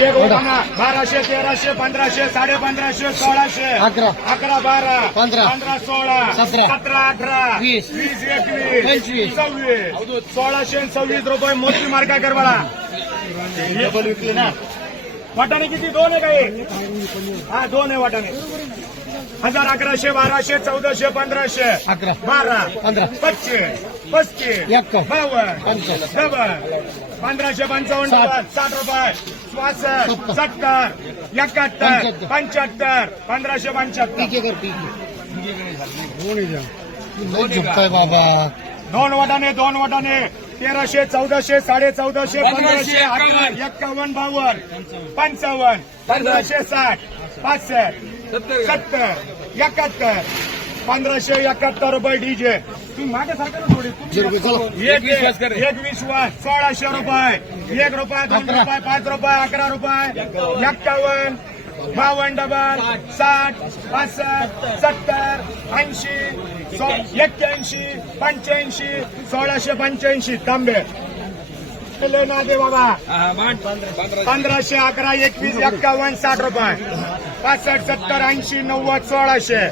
एक ओढाणा बाराशे तेराशे पंधराशे साडे पंधराशे सोळाशे. अकरा. अकरा बारा. पंधरा. पंधरा सोळा. सतरा. सतरा अठरा वीस. वीस एकवीस. पंचवीस. सव्वीस. सोळाशे सव्वीस रुपये मोठी मार्का कर डबल विकली ना. वाटाणे किती? दोन आहे काही हा दोन आहे वाटाणे. हजार अकराशे बाराशे चौदाशे पंधराशे अकरा. बारा पंधरा. पच्चीस पस्तीस. बावन्न पंचावन्न. डबल पंधराशे पंचावन्न साठ. डबल साठ रुपये पासष्ट सत्तर. एकाहत्तर पंच्याहत्तर. पंधराशे पंच्याहत्तर बाबा दोन वाटाणे दोन वाटाणे तेराशे चौदाशे साडे चौदाशे पंधराशे अकरा एक्कावन्न बावन्न पंचावन्न पंधराशे साठ पासष्ट सत्तर. एकाहत्तर. पंधराशे एकाहत्तर रुपये डीजे तुम्ही मागे सारखं ना थोडी. एक विश्वास सोळाशे रुपये. एक रुपये दोन. रुपये पाच रुपये अकरा रुपये. एक्कावन्न बावन्न डबल साठ. पासष्ट सत्तर ऐंशी एक्क्याऐंशी पंच्याऐंशी सोळाशे पंच्याऐंशी. तांबे लय ना दे बाबा पंधराशे. अकरा एकवीस एक्कावन्न साठ रुपये. पासष्ट सत्तर ऐंशी नव्वद सोळाशे.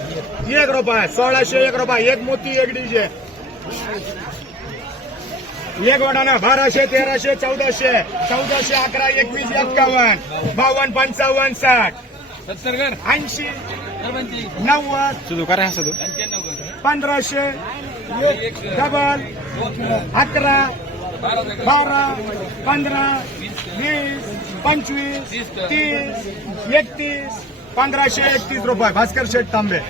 एक रुपये सोळाशे एक रुपये. एक मोती एक डीजे. एक वडाना बाराशे तेराशे चौदाशे. चौदाशे अकरा एकवीस एक्कावन्न. बावन्न पंचावन्न साठ. सत्तर ऐंशी नव्वद. पंधराशे. डबल. अकरा बारा पंधरा वीस पंचवीस तीस एकतीस पंधराशे एकतीस रुपये. भास्कर शेठ तांबे.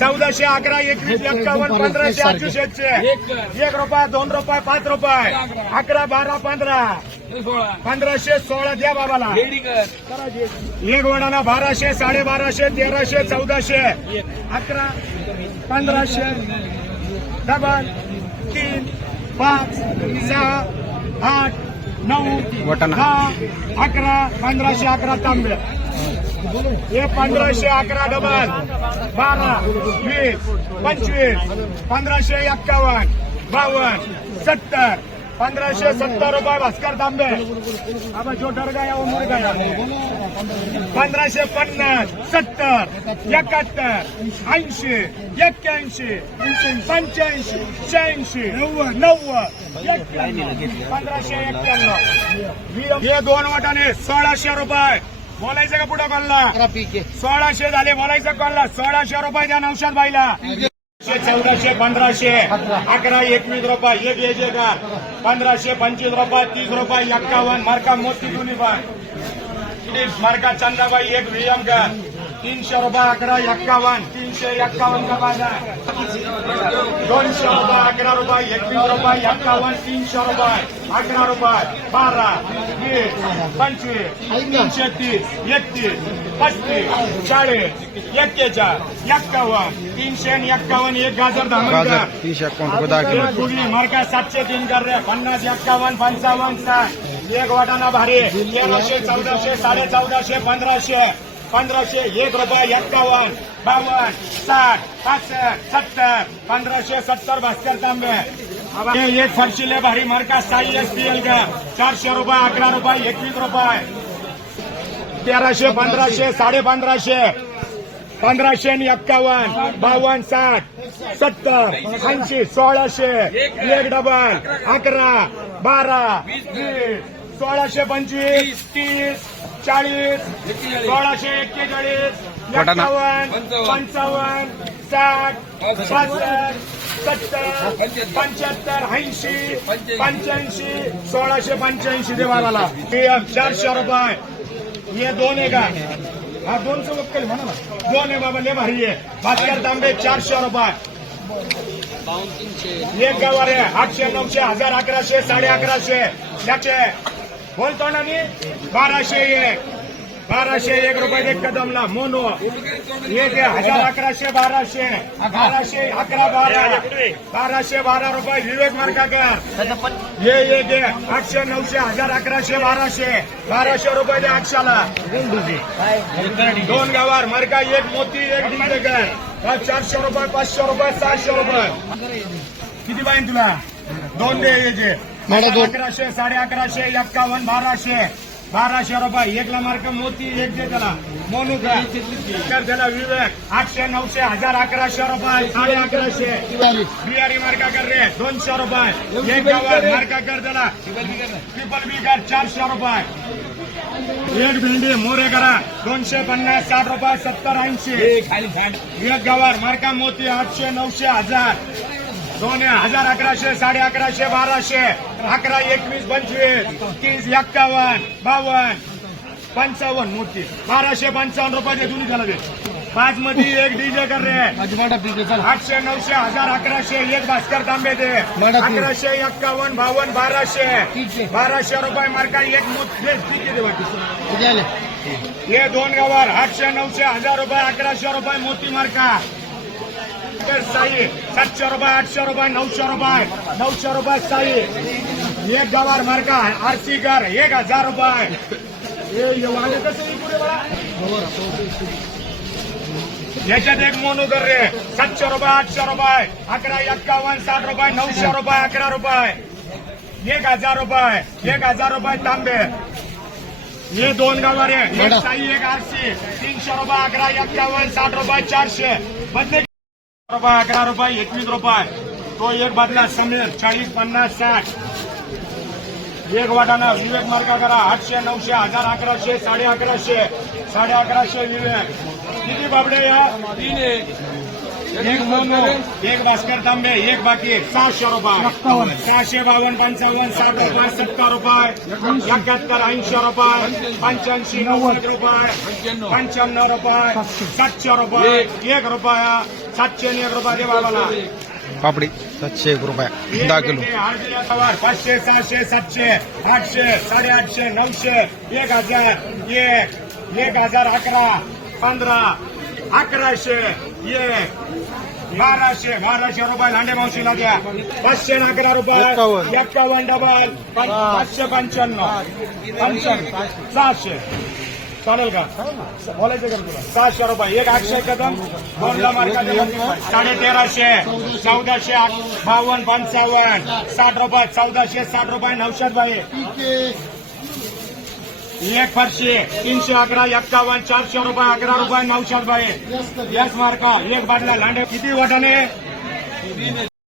चौदाशे अकरा एकवीस एक्कावन्न पंधराशे अठ्ठीशेचे एक रुपया दोन रुपये पाच रुपये. अकरा बारा पंधरा. पंधराशे सोळा द्या बाबाला. एक वडाला बाराशे साडेबाराशे तेराशे चौदाशे. अकरा पंधराशे. डबल तीन पाच सहा आठ नऊ. दहा अकरा पंधराशे अकरा तांबे हे पंधराशे अकरा डबल बारा वीस पंचवीस पंधराशे एक्कावन्न बावन्न सत्तर पंधराशे सत्तर रुपये भास्कर तांबे. बाबा जो डरगा या मुलगा या पंधराशे पन्नास सत्तर एकाहत्तर ऐंशी एक्क्याऐंशी पंच्याऐंशी शहाऐंशी नव्वद नव्वद पंधराशे एक्क्याण्णव. हे दोन वाटाने सोळाशे रुपये. बोलायचं का पुढं कॉलला आहे सोळाशे झाले बोलायचं कॉलला सोळाशे रुपये द्या नौशाद बाईला चौदाशे पंधराशे. अकरा एकवीस रुपये. एक एक का? पंधराशे पंचवीस रुपये तीस रुपये एक्कावन्न. मार्का मोती दोन्ही पण मार्का चंदाबाई एक व्हीएम का? तीनशे रुपये अकरा एक्कावन्न. तीनशे एक्कावन्न का बाजार? दोनशे रुपये अकरा रुपये एकवीस रुपये एक्कावन्न तीनशे रुपये. अकरा रुपये बारा वीस पंचवीस तीनशे तीस एकतीस पस्तीस चाळीस एक्केचाळीस एक्कावन्न. तीनशे आणि एक्कावन्न एक गाजर धामणकर कुठली मार्का सातशे तीन कर रे पन्नास एक्कावन्न पंचावन्न साठ. एक वाटाणा भारी तेराशे चौदाशे साडे चौदाशे पंधराशे. पंधराशे एक रुपये एक्कावन्न बावन्न साठ पासष्ट सत्तर पंधराशे सत्तर भास्कर तांबे. हे एक फरशीले भारी मार्का साई एस पी एल का चारशे रुपये अकरा रुपये एकवीस रुपये. तेराशे पंधराशे साडे पंधराशे. पंधराशे आणि एक्कावन्न बावन्न साठ सत्तर ऐंशी सोळाशे. एक डबल अकरा बारा वीस सोळाशे पंचवीस तीस चाळीस सोळाशे एक्केचाळीस. एक्कावन्न पंचावन्न साठ पासष्ट सत्तर पंच्याहत्तर ऐंशी पंच्याऐंशी सोळाशे पंच्याऐंशी देवाला. चारशे रुपये. हे दोन आहे का हा दोनशे वक्कल म्हणा ना. दोन आहे बाबा लय भारी आहे. भास्कर तांबे चारशे रुपये. एक गावार आहे आठशे नऊशे हजार अकराशे साडे अकराशे. त्याचे बोलतो ना मी? बाराशे एक. बाराशे एक रुपये दे कदमला मोनो. एक हजार अकराशे बाराशे. बाराशे अकरा बारा. बाराशे बारा रुपये. विवेक मार्गाकर हे एक आठशे नऊशे हजार अकराशे बाराशे. बाराशे रुपये दे आठशाला दोन गावार मरका एक मोती एक डिंडेकर चारशे रुपये पाचशे रुपये सहाशे रुपये. किती पाहिजे तुला? दोन दे. अकराशे साडे अकराशे एक्कावन्न बाराशे. बाराशे रुपये. एकला मार्क मोती एक दे त्याला. मोनू का त्याला विवेक. आठशे नऊशे हजार अकराशे रुपये. साडे अकराशे. बिहारी मार्का कर रे दोनशे रुपये. एक गावात मार्का कर त्याला. ट्रिपल बी कर चारशे रुपये. एक भेंडी मोरे करा. दोनशे पन्नास साठ रुपये सत्तर ऐंशी. एक गवार मार्का मोती आठशे नऊशे हजार. दोन हजार अकराशे साडे अकराशे बाराशे. अकरा एकवीस पंचवीस तीस एक्कावन्न बावन्न पंचावन्न मोती बाराशे पंचावन्न रुपयाचे दोन्ही झाला ते. पाच मध्ये एक डीजे कर रे. आठशे नऊशे हजार अकराशे एक भास्कर तांबे दे. अकराशे एक्कावन्न बावन्न बाराशे. बाराशे रुपये मार्का एक ठीक आहे आले? हे दोन गावार आठशे नऊशे हजार रुपये अकराशे रुपये मोती मार्का. तर साई सातशे रुपये आठशे रुपये नऊशे रुपये नऊशे रुपये साई एक गावार मार्का आरसी कर एक हजार रुपये. कसं. याच्यात एक मोनू कर रे सातशे रुपये आठशे रुपये अकरा एक्कावन्न साठ रुपये नऊशे रुपये अकरा रुपये. एक हजार रुपये एक हजार रुपये तांबे. हे दोन गावार आहे. एक. साई एक आरसी. तीनशे रुपये अकरा एक्कावन्न साठ रुपये चारशे. बदले रुपये अकरा रुपये एकवीस रुपये तो एक बदला समीर चाळीस पन्नास साठ एक वाटाणा विवेक मार्का करा आठशे नऊशे हजार अकराशे साडे अकराशे साडे अकराशे विवेक किती बाबडे या तीन एक मोमो एक भास्कर तांबे एक बाकी सहाशे रुपये. सहाशे बावन्न पंचावन्न साठ रुपये सत्तर रुपये. एकाहत्तर ऐंशी रुपये. पंच्याऐंशी. नव्वद रुपये. पंच्याण्णव. रुपये. सातशे. रुपये. एक. रुपया. सातशे एक रुपया. दे बाबाला पापडी. सातशे एक रुपया. दहा किलो. पाचशे सहाशे सातशे आठशे साडेआठशे नऊशे एक हजार एक. एक हजार अकरा पंधरा अकराशे एक. बाराशे बाराशे रुपये लांडे मावशीला द्या. पाचशे अकरा रुपये. एक्कावन्न. डबल. पाचशे पंच्याण्णव. पंच्याण्णव. सहाशे. चालेल का? बोलायचं का तुला? सहाशे रुपये. एक अक्षय कदम दोनला मार्काचे साडे तेराशे चौदाशे बावन्न पंचावन्न. साठ रुपये. चौदाशे साठ रुपये. नऊशे बाई पिके एक फरशे तीनशे अकरा एक्कावन्न चारशे रुपये अकरा रुपये नऊशे बाई यस मार्का एक बाटला लांडे किती वाटाणे